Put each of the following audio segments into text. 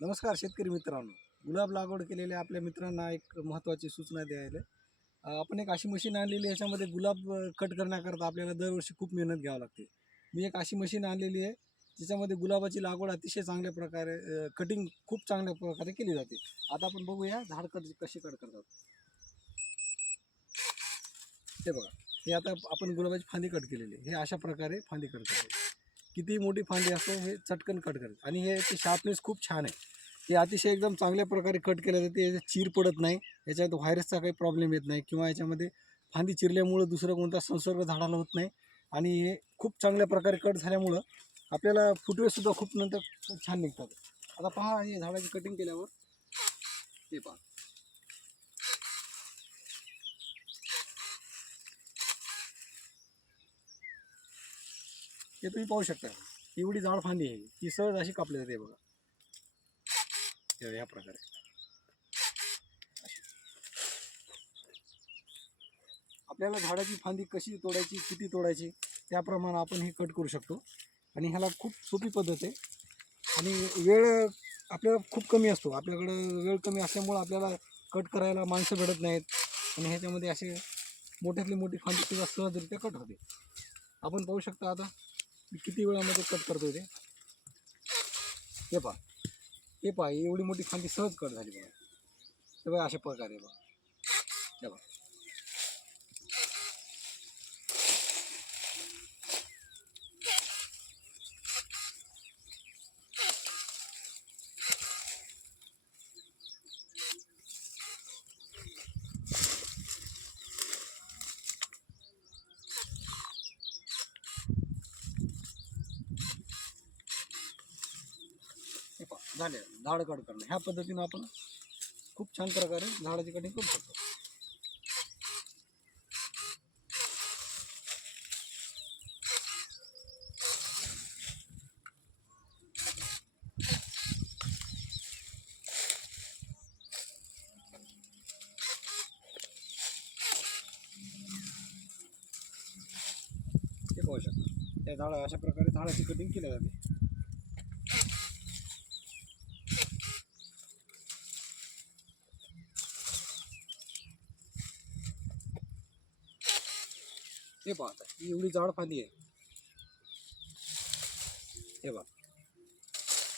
नमस्कार शेतकरी मित्रांनो. गुलाब लागवड केलेल्या आपल्या मित्रांना एक महत्त्वाची सूचना द्यायला आपण एक अशी मशीन आणलेली आहे. याच्यामध्ये गुलाब कट करण्याकरता आपल्याला दरवर्षी खूप मेहनत घ्यावी लागते. मी एक अशी मशीन आणलेली आहे ज्याच्यामध्ये गुलाबाची लागवड अतिशय चांगल्या प्रकारे कटिंग खूप चांगल्या प्रकारे केली जाते. आता आपण बघूया झाड कशी कट करतात. ते बघा, हे आता आपण गुलाबाची फांदी कट केलेली आहे. हे अशा प्रकारे फांदी कट करते. किती मोठी फांदी असो हे चटकन कट करते आणि हे शार्पनेस खूप छान आहे. हे अतिशय एकदम चांगल्या प्रकारे कट केलं जाते. याच्यात चीर पडत नाही, याच्यात व्हायरसचा काही प्रॉब्लेम येत नाही किंवा याच्यामध्ये फांदी चिरल्यामुळं दुसरा कोणता संसर्ग झाडाला होत नाही. आणि हे खूप चांगल्या प्रकारे कट झाल्यामुळं आपल्याला फुटवेसुद्धा खूप नंतर छान निघतात. आता पहा, हे झाडाची कटिंग केल्यावर हे पहा, हे तुम्ही पाहू शकता. एवढी जाड फांदी आहे, ती सहज अशी कापली जाते. बघा या प्रकारे आपल्याला झाडाची फांदी कशी तोडायची, किती तोडायची त्याप्रमाणे आपण हे कट करू शकतो. आणि ह्याला खूप सोपी पद्धत आहे. आणि वेळ आपल्याला खूप कमी असतो. आपल्याकडं वेळ कमी असल्यामुळं आपल्याला कट करायला माणसं भेटत नाहीत. आणि ह्याच्यामध्ये असे मोठ्यातली मोठी फांदी सुद्धा सहजरित्या कट होते. आपण पाहू शकता आता मी किती वेळामध्ये कट करतो ते. हे पहा, हे पहा, एवढी मोठी फांदी सहज कट झाली बघा. हे बघा अशा प्रकारे बघा. हे बघा, हे पहा झाले झाड कट करणं. ह्या पद्धतीनं आपण खूप छान प्रकारे झाडाची कटिंग करू शकतो. ते पाहू शकता, त्या झाडा अशा प्रकारे झाडाची कटिंग केली जाते. हे पहा, आता ही एवढी जाड फांदी आहे. हे पहा,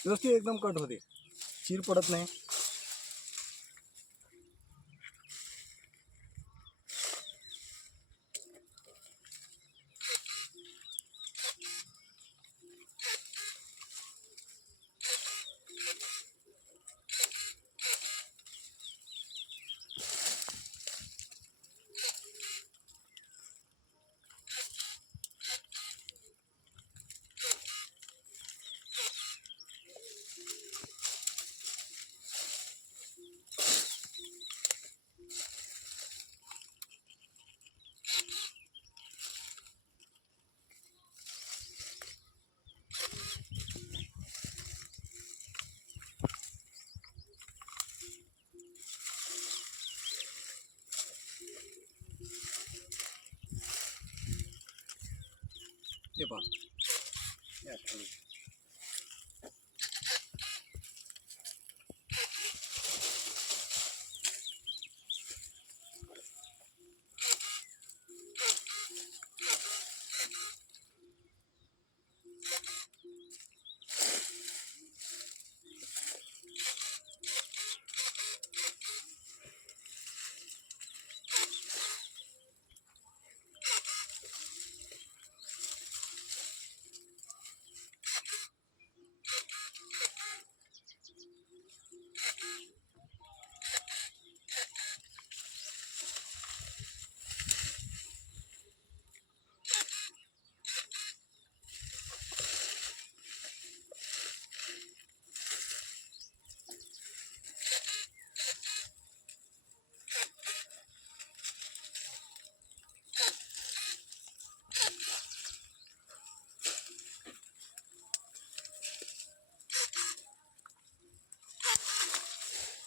व्यवस्थित एकदम कट होते, चीर पडत नाही. हे पहा, हे अशा प्रकारे.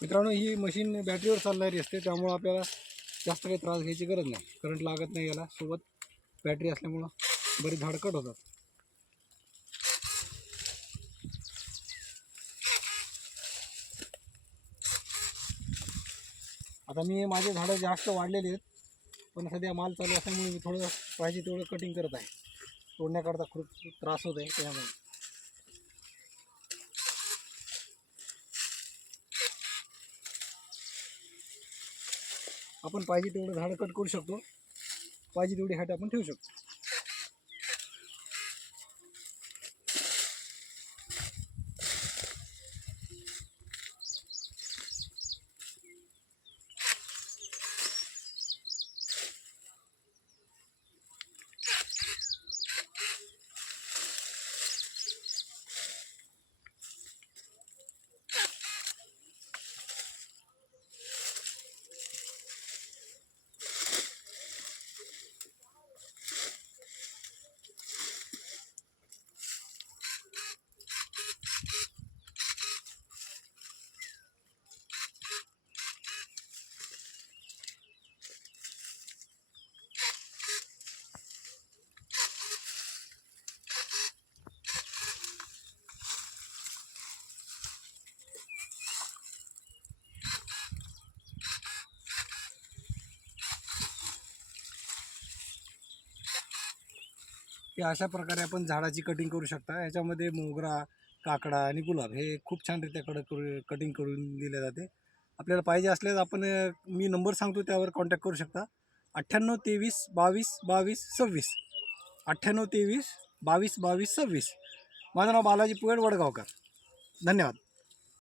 मित्रांनो, ही मशीन बॅटरीवर चालणारी असते, त्यामुळं आपल्याला जास्त काही त्रास घ्यायची गरज नाही. करंट लागत नाही याला. सोबत बॅटरी असल्यामुळं बरीच झाड कट होतात. आता मी माझे झाडं जास्त वाढलेले आहेत, पण सध्या माल चालू असल्यामुळे मी थोडं पाहिजे तेवढं कटिंग करत आहे. तोडण्याकरता खूप त्रास होत आहे त्यामुळे. आपण पाहिजे तेवढं झाडं कट करू शकतो, पाहिजे तेवढी हाईट आपण ठेवू शकतो. की अशा प्रकारे आपण झाडाची कटिंग करू शकता. याच्यामध्ये मोगरा, काकडा आणि गुलाब हे खूप छानरित्या कटिंग करून दिले जाते. आपल्याला पाहिजे असल्यास आपण मी नंबर सांगतो त्यावर कॉन्टॅक्ट करू शकता. 9823 22 22 26. 9823 22 22 26. माझं नाव बालाजी पुगड, वडगावकर. धन्यवाद.